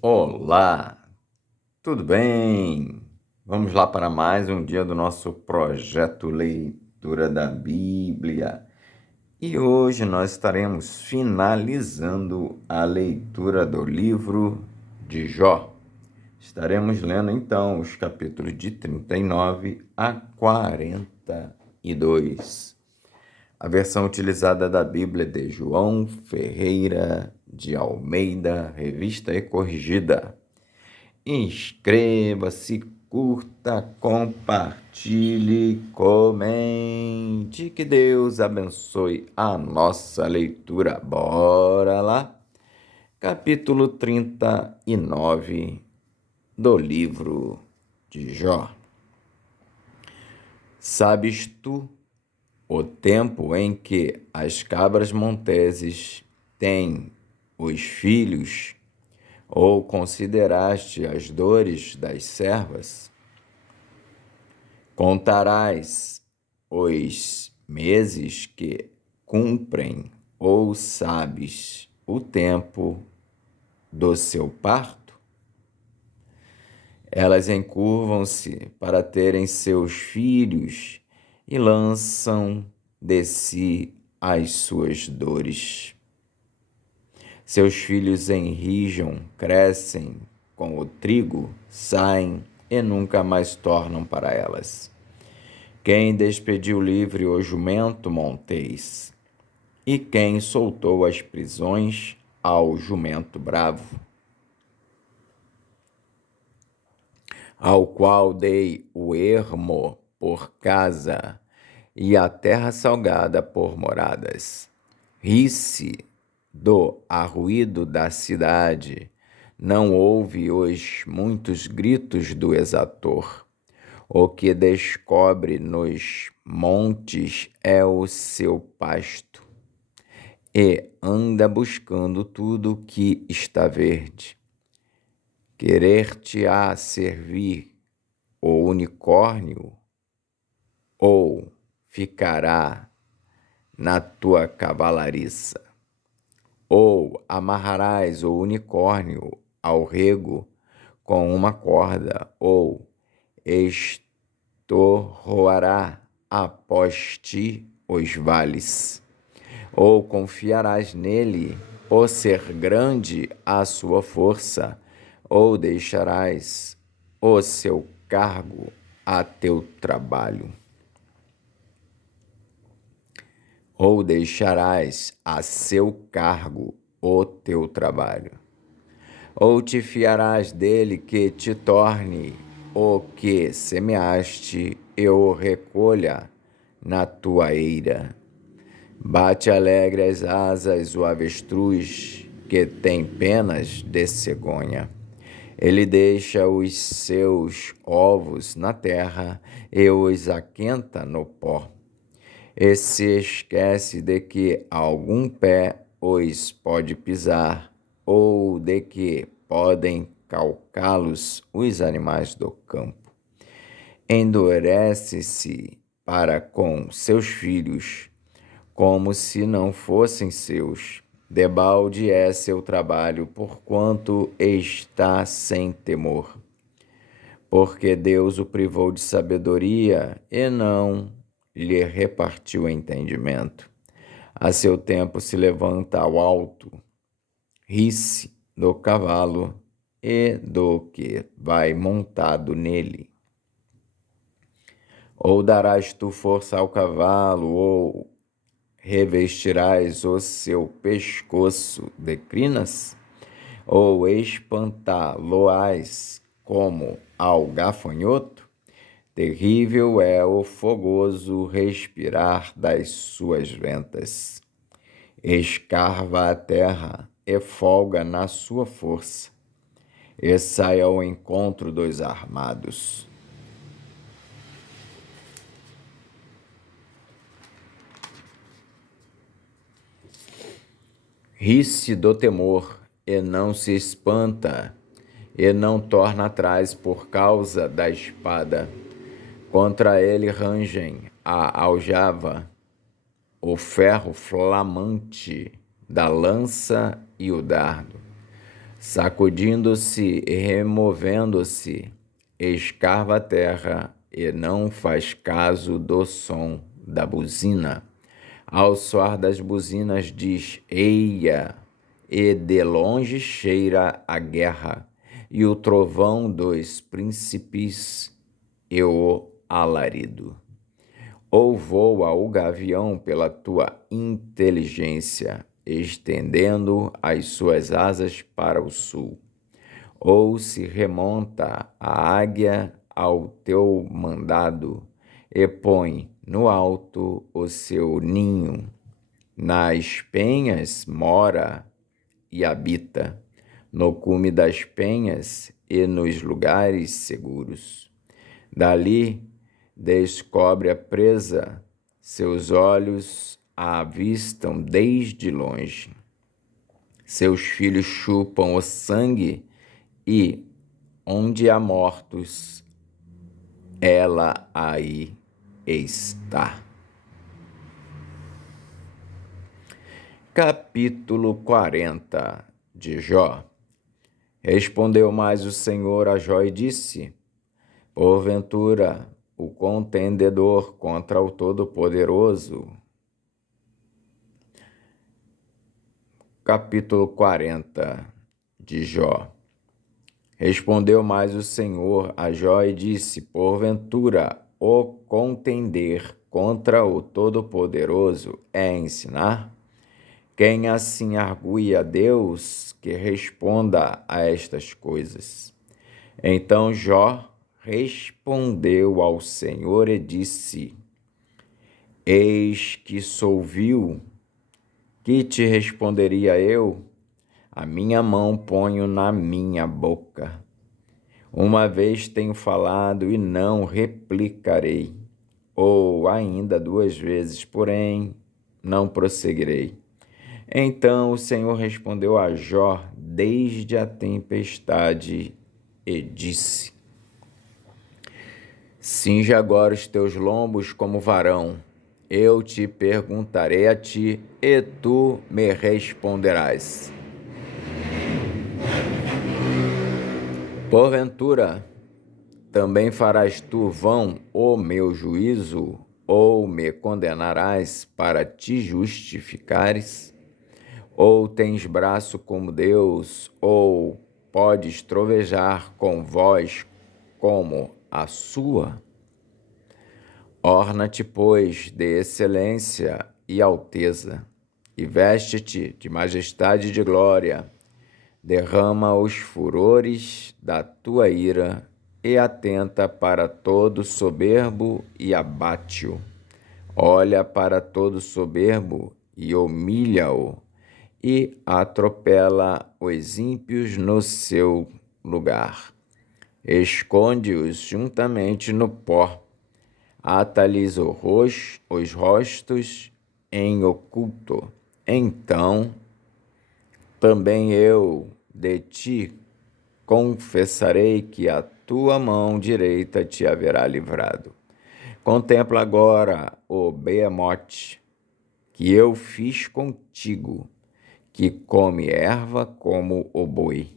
Olá, tudo bem? Vamos lá para mais um dia do nosso projeto Leitura da Bíblia. E hoje nós estaremos finalizando a leitura do livro de Jó. Estaremos lendo então os capítulos de 39 a 42. A versão utilizada da Bíblia é de João Ferreira de Almeida, revista e corrigida. Inscreva-se, curta, compartilhe, comente. Que Deus abençoe a nossa leitura. Bora lá? Capítulo 39 do livro de Jó. Sabes tu o tempo em que as cabras monteses têm os filhos? Ou consideraste as dores das servas? Contarás os meses que cumprem, ou sabes o tempo do seu parto? Elas encurvam-se para terem seus filhos e lançam de si as suas dores. Seus filhos enrijam, crescem com o trigo, saem e nunca mais tornam para elas. Quem despediu livre o jumento montês? E quem soltou as prisões ao jumento bravo? Ao qual dei o ermo por casa e a terra salgada por moradas. Ri-se do arruído da cidade, não ouve os muitos gritos do exator. O que descobre nos montes é o seu pasto, e anda buscando tudo que está verde. Querer-te-á servir o unicórnio, ou ficará na tua cavalariça? Ou amarrarás o unicórnio ao rego com uma corda, ou estorroará após ti os vales? Ou confiarás nele por ser grande a sua força, ou deixarás o seu cargo a teu trabalho? Ou deixarás a seu cargo o teu trabalho? Ou te fiarás dele que te torne o que semeaste e o recolha na tua eira? Bate alegre as asas o avestruz que tem penas de cegonha. Ele deixa os seus ovos na terra e os aquenta no pó. E se esquece de que algum pé os pode pisar, ou de que podem calcá-los os animais do campo. Endurece-se para com seus filhos, como se não fossem seus. Debalde é seu trabalho, porquanto está sem temor. Porque Deus o privou de sabedoria e não lhe repartiu entendimento. A seu tempo se levanta ao alto, ri-se do cavalo e do que vai montado nele. Ou darás tu força ao cavalo, ou revestirás o seu pescoço de crinas? Ou espantá-lo-ás como ao gafanhoto? Terrível é o fogoso respirar das suas ventas. Escarva a terra e folga na sua força, e sai ao encontro dos armados. Ri-se do temor e não se espanta, e não torna atrás por causa da espada. Contra ele rangem a aljava, o ferro flamante da lança e o dardo. Sacudindo-se e removendo-se, escarva a terra e não faz caso do som da buzina. Ao soar das buzinas diz: eia! E de longe cheira a guerra, e o trovão dos príncipes e o alarido. Ou voa o gavião pela tua inteligência, estendendo as suas asas para o sul. Ou se remonta a águia ao teu mandado, e põe no alto o seu ninho. Nas penhas mora e habita, no cume das penhas e nos lugares seguros. Dali descobre a presa, seus olhos a avistam desde longe. Seus filhos chupam o sangue e, onde há mortos, ela aí está. Capítulo 40 de Jó. Respondeu mais o Senhor a Jó e disse: porventura, o contendedor contra o Todo-Poderoso. Capítulo 40 de Jó. Respondeu mais o Senhor a Jó e disse: porventura, o contender contra o Todo-Poderoso é ensinar? Quem assim argue a Deus, que responda a estas coisas. Então Jó respondeu ao Senhor e disse: eis que sou vil, que te responderia eu? A minha mão ponho na minha boca. Uma vez tenho falado e não replicarei, ou ainda 2 vezes, porém não prosseguirei. Então o Senhor respondeu a Jó desde a tempestade e disse: cinge agora os teus lombos como varão. Eu te perguntarei a ti, e tu me responderás. Porventura, também farás tu vão o meu juízo, ou me condenarás para te justificares? Ou tens braço como Deus, ou podes trovejar com voz como a sua? Orna-te, pois, de excelência e alteza, e veste-te de majestade e de glória. Derrama os furores da tua ira e atenta para todo soberbo e abate-o. Olha para todo soberbo e humilha-o, e atropela os ímpios no seu lugar. Esconde-os juntamente no pó, ata-lhes os rostos em oculto. Então também eu de ti confessarei que a tua mão direita te haverá livrado. Contempla agora o behemote que eu fiz contigo, que come erva como o boi.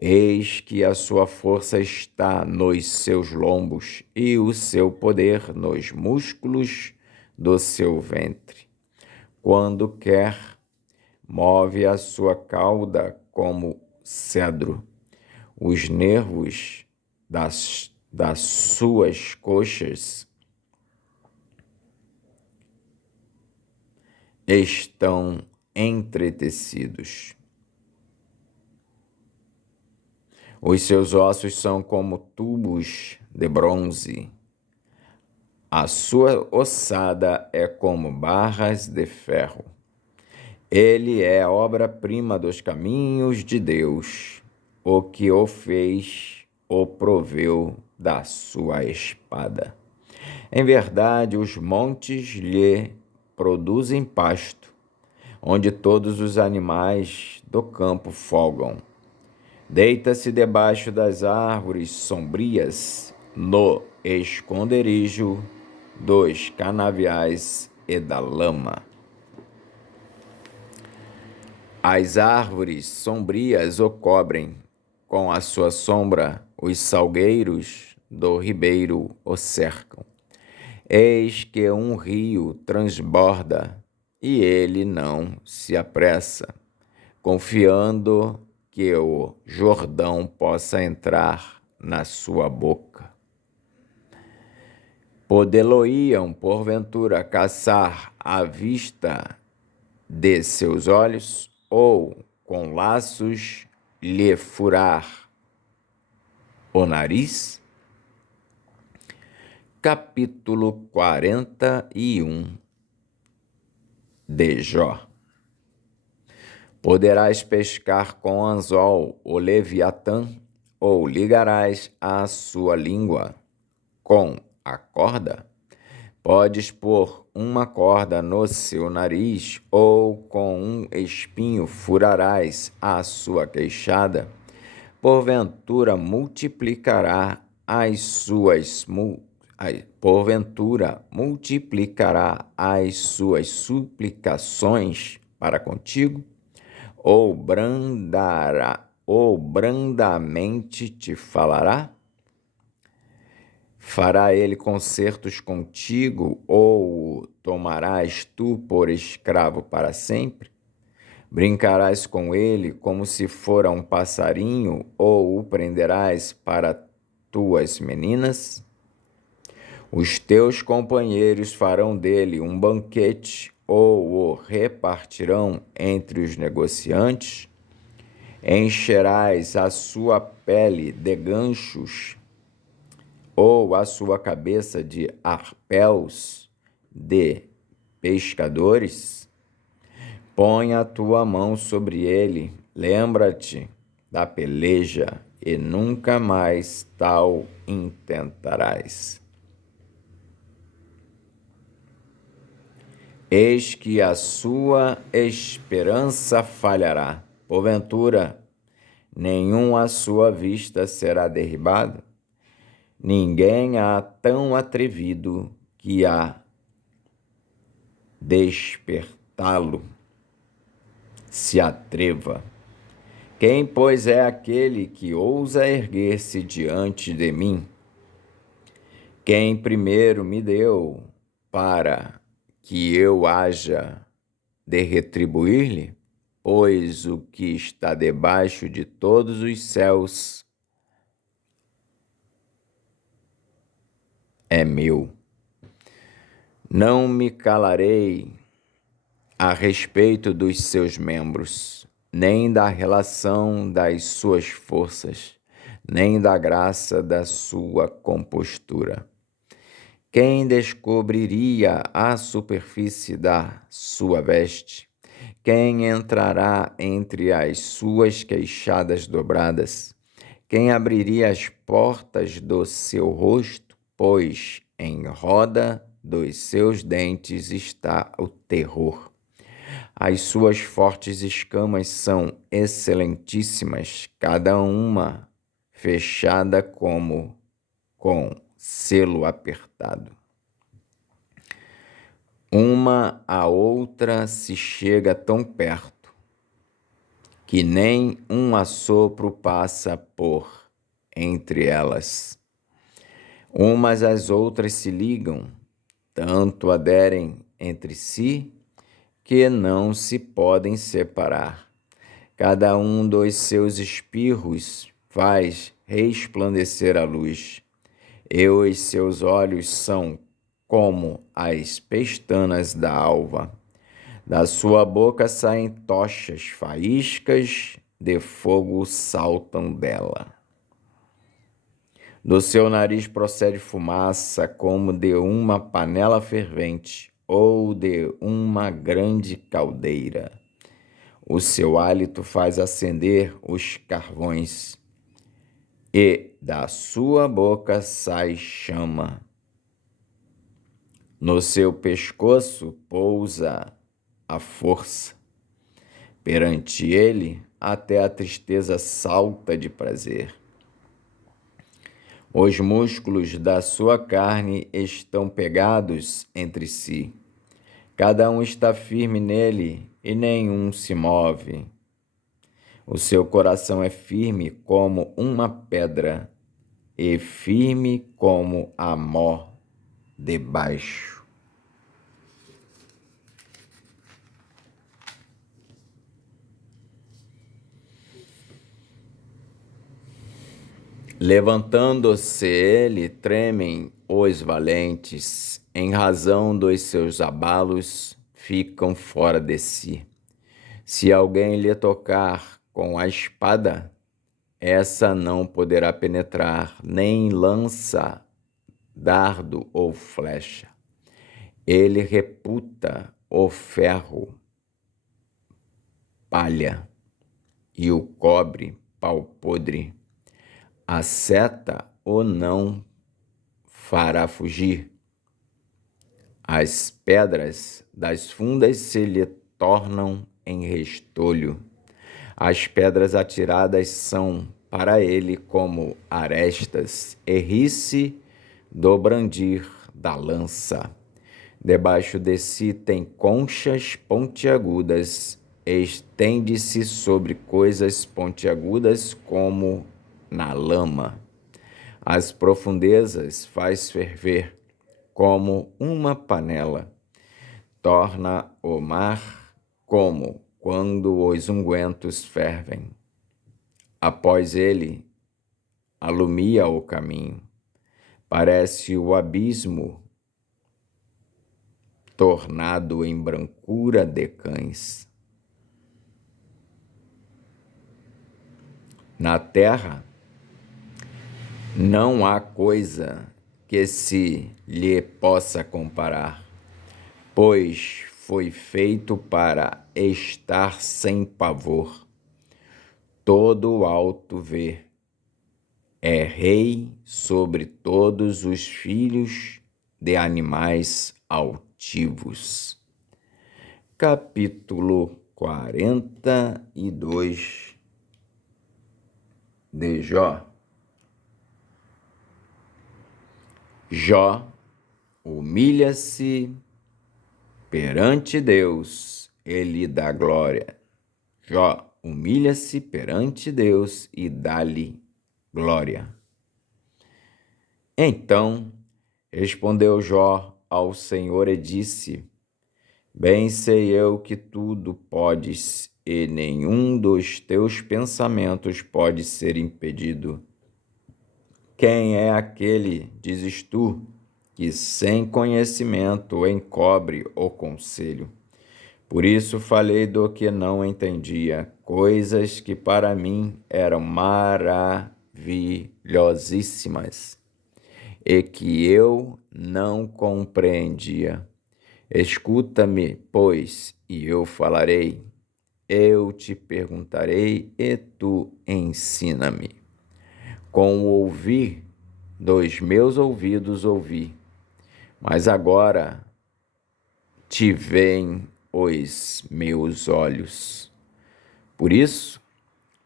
Eis que a sua força está nos seus lombos e o seu poder nos músculos do seu ventre. Quando quer, move a sua cauda como cedro. Os nervos das suas coxas estão entretecidos. Os seus ossos são como tubos de bronze. A sua ossada é como barras de ferro. Ele é a obra-prima dos caminhos de Deus. O que o fez, o proveu da sua espada. Em verdade, os montes lhe produzem pasto, onde todos os animais do campo folgam. Deita-se debaixo das árvores sombrias, no esconderijo dos canaviais e da lama. As árvores sombrias o cobrem, com a sua sombra os salgueiros do ribeiro o cercam. Eis que um rio transborda, e ele não se apressa, confiando que o Jordão possa entrar na sua boca. Podê-lo-iam, porventura, caçar à vista de seus olhos, ou com laços lhe furar o nariz? Capítulo 41 de Jó. Poderás pescar com anzol o Leviatã, ou ligarás a sua língua com a corda? Podes pôr uma corda no seu nariz, ou com um espinho furarás a sua queixada? Porventura multiplicará as suplicações para contigo? Ou brandamente te falará? Fará ele concertos contigo, ou o tomarás tu por escravo para sempre? Brincarás com ele como se fora um passarinho, ou o prenderás para tuas meninas? Os teus companheiros farão dele um banquete, ou o repartirão entre os negociantes? Encherás a sua pele de ganchos, ou a sua cabeça de arpéus de pescadores? Põe a tua mão sobre ele, lembra-te da peleja, e nunca mais tal intentarás. Eis que a sua esperança falhará, porventura, nenhum à sua vista será derribado? Ninguém há tão atrevido que a despertá-lo se atreva. Quem, pois, é aquele que ousa erguer-se diante de mim? Quem primeiro me deu para que eu haja de retribuir-lhe? Pois o que está debaixo de todos os céus é meu. Não me calarei a respeito dos seus membros, nem da relação das suas forças, nem da graça da sua compostura. Quem descobriria a superfície da sua veste? Quem entrará entre as suas queixadas dobradas? Quem abriria as portas do seu rosto? Pois em roda dos seus dentes está o terror. As suas fortes escamas são excelentíssimas, cada uma fechada como com selo apertado. Uma a outra se chega tão perto que nem um assopro passa por entre elas. Umas às outras se ligam, tanto aderem entre si que não se podem separar. Cada um dos seus espirros faz resplandecer a luz, e os seus olhos são como as pestanas da alva. Da sua boca saem tochas, faíscas de fogo saltam dela. Do seu nariz procede fumaça como de uma panela fervente ou de uma grande caldeira. O seu hálito faz acender os carvões, e da sua boca sai chama. No seu pescoço pousa a força. Perante ele, até a tristeza salta de prazer. Os músculos da sua carne estão pegados entre si. Cada um está firme nele e nenhum se move. O seu coração é firme como uma pedra e firme como a mó debaixo. Levantando-se ele, tremem os valentes, em razão dos seus abalos, ficam fora de si. Se alguém lhe tocar com a espada, essa não poderá penetrar, nem lança, dardo ou flecha. Ele reputa o ferro, palha, e o cobre, pau podre. A seta o não fará fugir. As pedras das fundas se lhe tornam em restolho. As pedras atiradas são para ele como arestas, e ri-se do brandir da lança. Debaixo de si tem conchas pontiagudas, estende-se sobre coisas pontiagudas como na lama. As profundezas faz ferver como uma panela. Torna o mar como quando os ungüentos fervem. Após ele, alumia o caminho. Parece o abismo tornado em brancura de cães. Na terra, não há coisa que se lhe possa comparar, pois foi feito para estar sem pavor. Todo o alto vê, é rei sobre todos os filhos de animais altivos. Capítulo 42 de Jó. Jó humilha-se perante Deus e lhe dá glória. Jó humilha-se perante Deus e dá-lhe glória. Então respondeu Jó ao Senhor e disse: Bem sei eu que tudo podes, e nenhum dos teus pensamentos pode ser impedido. Quem é aquele, dizes tu, que sem conhecimento encobre o conselho? Por isso falei do que não entendia, coisas que para mim eram maravilhosíssimas e que eu não compreendia. Escuta-me, pois, e eu falarei. Eu te perguntarei e tu ensina-me. Com o ouvir dos meus ouvidos ouvi, mas agora te veem os meus olhos. Por isso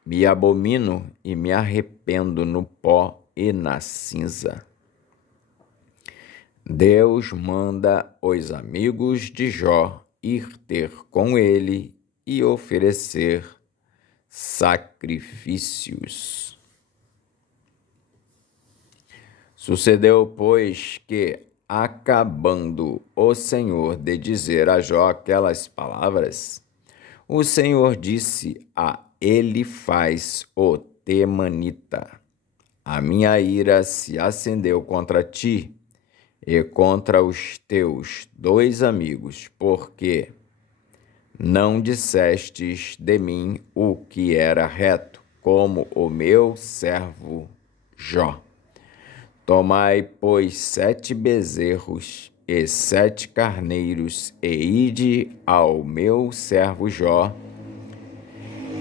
me abomino e me arrependo no pó e na cinza. Deus manda os amigos de Jó ir ter com ele e oferecer sacrifícios. Sucedeu, pois, que, acabando o Senhor de dizer a Jó aquelas palavras, o Senhor disse a Elifaz o Temanita: A minha ira se acendeu contra ti e contra os teus 2 amigos, porque não dissestes de mim o que era reto, como o meu servo Jó. Tomai, pois, 7 bezerros e 7 carneiros, e ide ao meu servo Jó,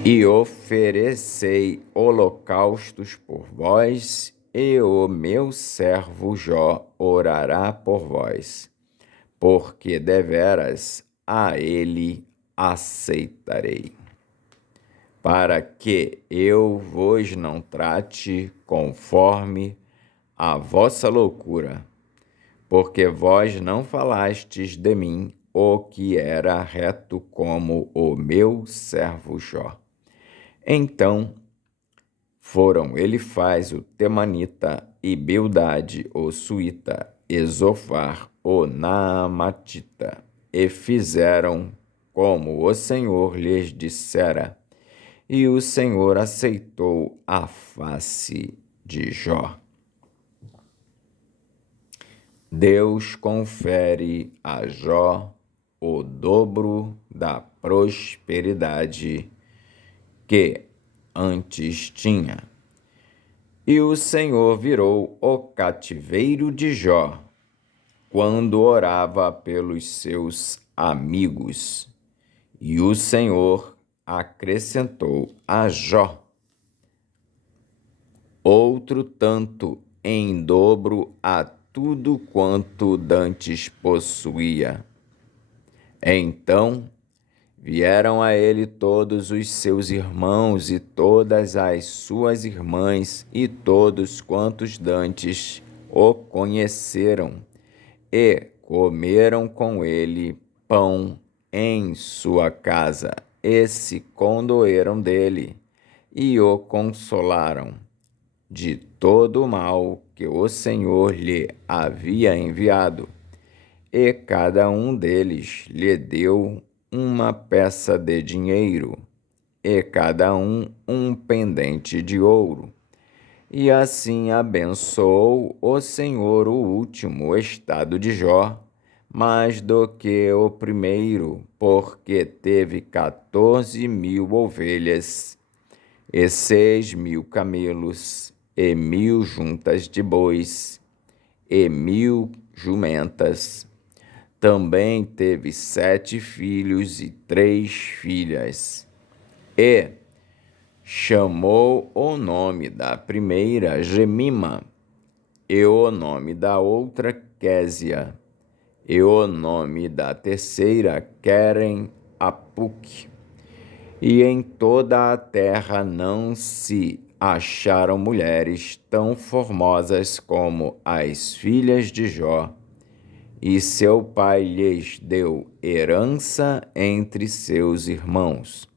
e oferecei holocaustos por vós, e o meu servo Jó orará por vós, porque deveras a ele aceitarei, para que eu vos não trate conforme a vossa loucura, porque vós não falastes de mim o que era reto como o meu servo Jó. Então foram Elifaz o Temanita e Bildade o Suíta e Zofar o Naamatita, e fizeram como o Senhor lhes dissera, e o Senhor aceitou a face de Jó. Deus confere a Jó o dobro da prosperidade que antes tinha. E o Senhor virou o cativeiro de Jó quando orava pelos seus amigos. E o Senhor acrescentou a Jó outro tanto em dobro a tudo quanto dantes possuía. Então vieram a ele todos os seus irmãos e todas as suas irmãs e todos quantos dantes o conheceram, e comeram com ele pão em sua casa, e se condoeram dele, e o consolaram de todo o mal que o Senhor lhe havia enviado. E cada um deles lhe deu uma peça de dinheiro, e cada um pendente de ouro. E assim abençoou o Senhor o último estado de Jó, mais do que o primeiro, porque teve 14.000 ovelhas, e 6.000 camelos, e 1.000 juntas de bois, e 1.000 jumentas. Também teve 7 filhos e 3 filhas. E chamou o nome da primeira Gemima, e o nome da outra Késia, e o nome da terceira Queren Apuc. E em toda a terra não se acharam mulheres tão formosas como as filhas de Jó, e seu pai lhes deu herança entre seus irmãos.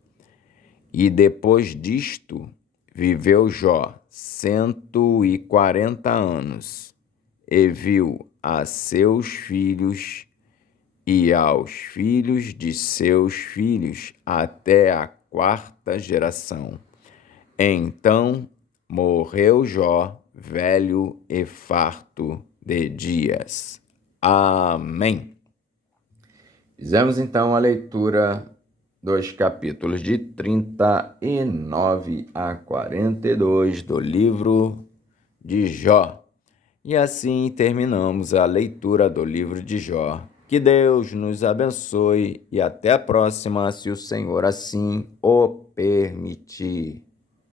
E depois disto viveu Jó 140 anos, e viu a seus filhos e aos filhos de seus filhos até a 4ª geração. Então morreu Jó, velho e farto de dias. Amém. Fizemos então a leitura dos capítulos de 39 a 42 do livro de Jó. E assim terminamos a leitura do livro de Jó. Que Deus nos abençoe e até a próxima, se o Senhor assim o permitir.